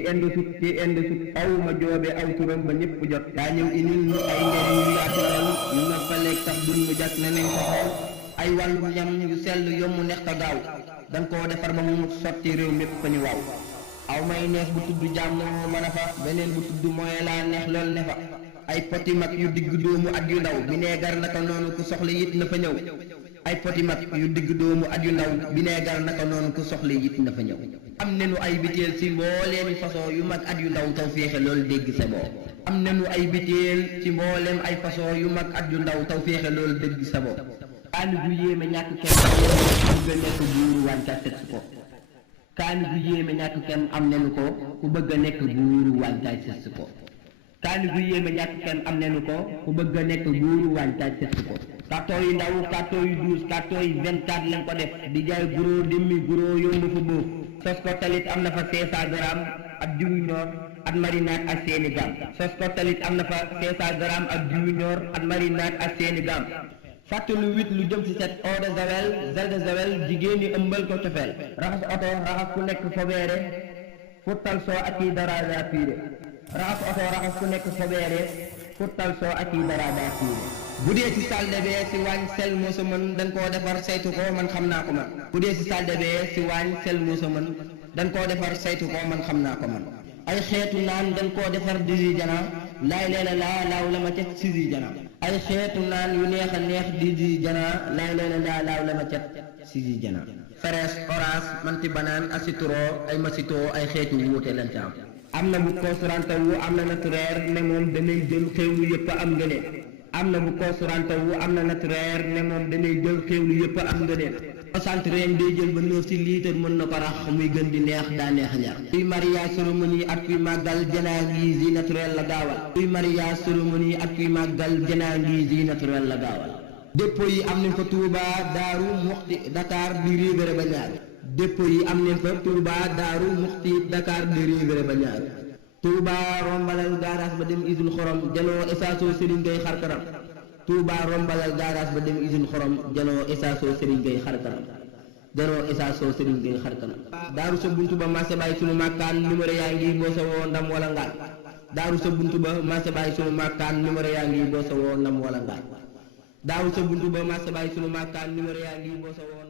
ende sut aw ma joobe aw turam ba ñëpp jot daa ñëw inil ñu ay njëriñ yu yaatu lool ñu noppaleeg tax dun mu jàkk ne nañ ko xool ay wàllu ñam yu sell yomb neex ta gaaw dañ koo defar ba mu sotti réew mépp fa ñu waaw aw may neex bu tudd jàmm mën a fa beneen bu tudd mooy laa neex lool ne fa ay poti mag yu digg doomu at yu ndaw bineegar naka noonu ku soxla it na fa ñëw ay poti mag yu digg doomu at yu ndaw bineegar naka noonu ku soxla it na fa ñëw am nenu ay biteel ci mbooleem façon yu mag at yu ndaw taw féexe loolu dégg sa boo am nenu ay biteel ci mbooleem ay façon yu mag at yu ndaw taw féexe loolu dégg sa boo kaani gu yéeme ñàkk kenn bëgg a nekk buuru wànca set ko kaani gu yéeme ñàkk kenn am nenu ko ku bëgg a nekk buuru wànca set ko kaani gu yéeme ñàkk kenn am nenu ko ku bëgg a nekk buuru wànca set ko carton yu ndaw carton yu 12 carton yu 24 lañ ko def di jaay gros demi gros yomb fa boof sos ko talit am na fa 500 grammes ak diwu ñor ak marinade ak seeni gam sos ko talit am na fa 500 grammes ak diwu ñor ak marinade ak seeni gam fàttalu 8 lu jëm ci set eau de javel gel de javel jigéen ñi ëmbal ko cofeel raxas oto raxas ku nekk fobeere futtal soo ak yi dara daa piire raxas oto raxas ku nekk fobeere futtal soo ak yi dara daa piire bu dee ci salle de bain si waañ sel moo sa mën dañ koo defar saytu ko man xam naa ko man bu dee ci salle de bain si waañ sel moo sa mën dañ koo defar saytu ko man xam naa ko man ay xeetu naan dañ koo defar disi jana laay leela laa laaw la ma cet sisi jana ay xeetu naan yu neex a neex disi jana laay leela laa laaw la ma cet sisi jana fraise orange manti banaan asitro ay masito ay xeetu wuute lañ ci am na bu conservanté wu am na naturel ne moom danay jël xewlu yëpp am ngëneel am na bu conservanté wu am na naturel ne moom danay jël xewlu yëpp am ngëneel concentré day jël ba 9 ci litre mën na ko rax muy gën di neex daa neex ñaar kuy mariage cérémonie ak kuy màggal janaa ngi ji naturel la gaawal kuy mariage cérémonie ak kuy màggal janaa ngi ji naturel la gaawal dépôt yi am nañ fa Touba Daaru Muxti Dakar di Rivéré ba ñaar dépôt yi am nañ fa Touba Daaru Muxti Dakar di Rivéré ba ñaar Touba rombalal garage ba dem usine xorom janoo station Serigne Gueye xar kanam Touba rombalal garage ba dem usine xorom janoo station Serigne Gueye xar kanam janoo station Serigne Gueye xar kanam daaru sa buntu ba marché bàyyi sunu màkkaan numéro yaa ngi boo sa woo ndam wala ngaan daaru sa buntu ba marché bàyyi sunu màkkaan numéro yaa ngi boo sa woo ndam wala ngaan daaru sa buntu ba marché bàyyi sunu màkkaan numéro yaa ngi boo sa woo